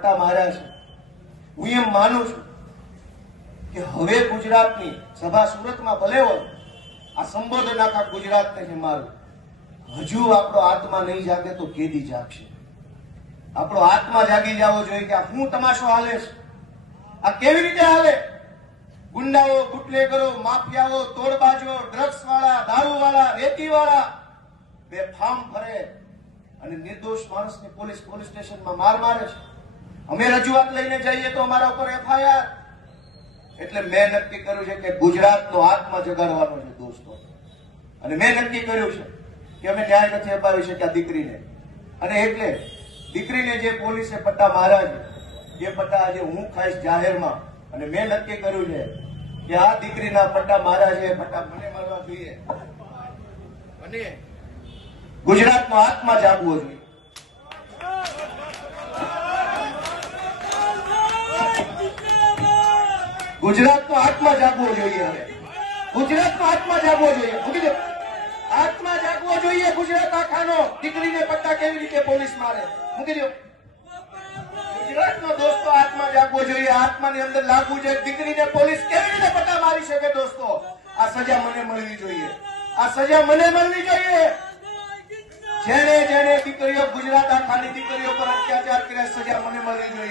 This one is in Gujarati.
પટ્ટા માર્યા છે, હું એમ માનું છું કે હવે ગુજરાતની સભા સુરતમાં ભલે હોય, આ સંબોધન આખા ગુજરાતને છે મારું, હજુ આપણો આત્મા નહીં જાગે તો કેદી જાગશે? આપણો આત્મા જાગી જવો જોઈએ કે આ શું તમાશો હાલે છે, આ કેવી રીતે હાલે? ગુંડાઓ, બુટલેગરો, માફિયાઓ, તોડબાજો, ડ્રગ્સ વાળા, દારૂ વાળા, રેતી વાળા બેફામ ફરે અને નિર્દોષ માણસને પોલીસ સ્ટેશનમાં માર મારે છે. અમે રજૂઆત લઈને જઈએ તો અમારા ઉપર એફઆઈઆર. એટલે મેં નક્કી કર્યું છે કે ગુજરાતનો આત્મા જગાડવાનો છે દોસ્તો, અને મેં નક્કી કર્યું છે કે અમે ન્યાય નથી અપાવી શક્યા દીકરીને, અને એટલે દીકરીને જે પોલીસે પટ્ટા માર્યા છે એ પટ્ટા આજે હું ખાઈશ જાહેરમાં. અને મેં નક્કી કર્યું છે કે આ દીકરીના પટ્ટા માર્યા છે એ પટ્ટા મને મારવા જોઈએ, અને ગુજરાતનો આત્મા જાગવો જોઈએ. ગુજરાતનો આત્મા જાગવો જોઈએ. હવે ગુજરાતનો આત્મા જાગવો જોઈએ. મૂકી દો, આત્મા જાગવો જોઈએ ગુજરાત આખાનો. દીકરીને પટ્ટા કેવી રીતે પોલીસ મારે? મૂકી દો. ગુજરાતનો દોસ્તો આત્મા જાગવો જોઈએ. આત્માની અંદર લાગવું જોઈએ દીકરીને પોલીસ કેવી રીતે પટ્ટા મારી શકે. દોસ્તો, આ સજા મને મળવી જોઈએ. આ સજા મને મળવી જોઈએ. જેને જેને દીકરીઓ, ગુજરાત આખાની દીકરીઓ પર અત્યાચાર કર્યા, સજા મને મળવી જોઈએ.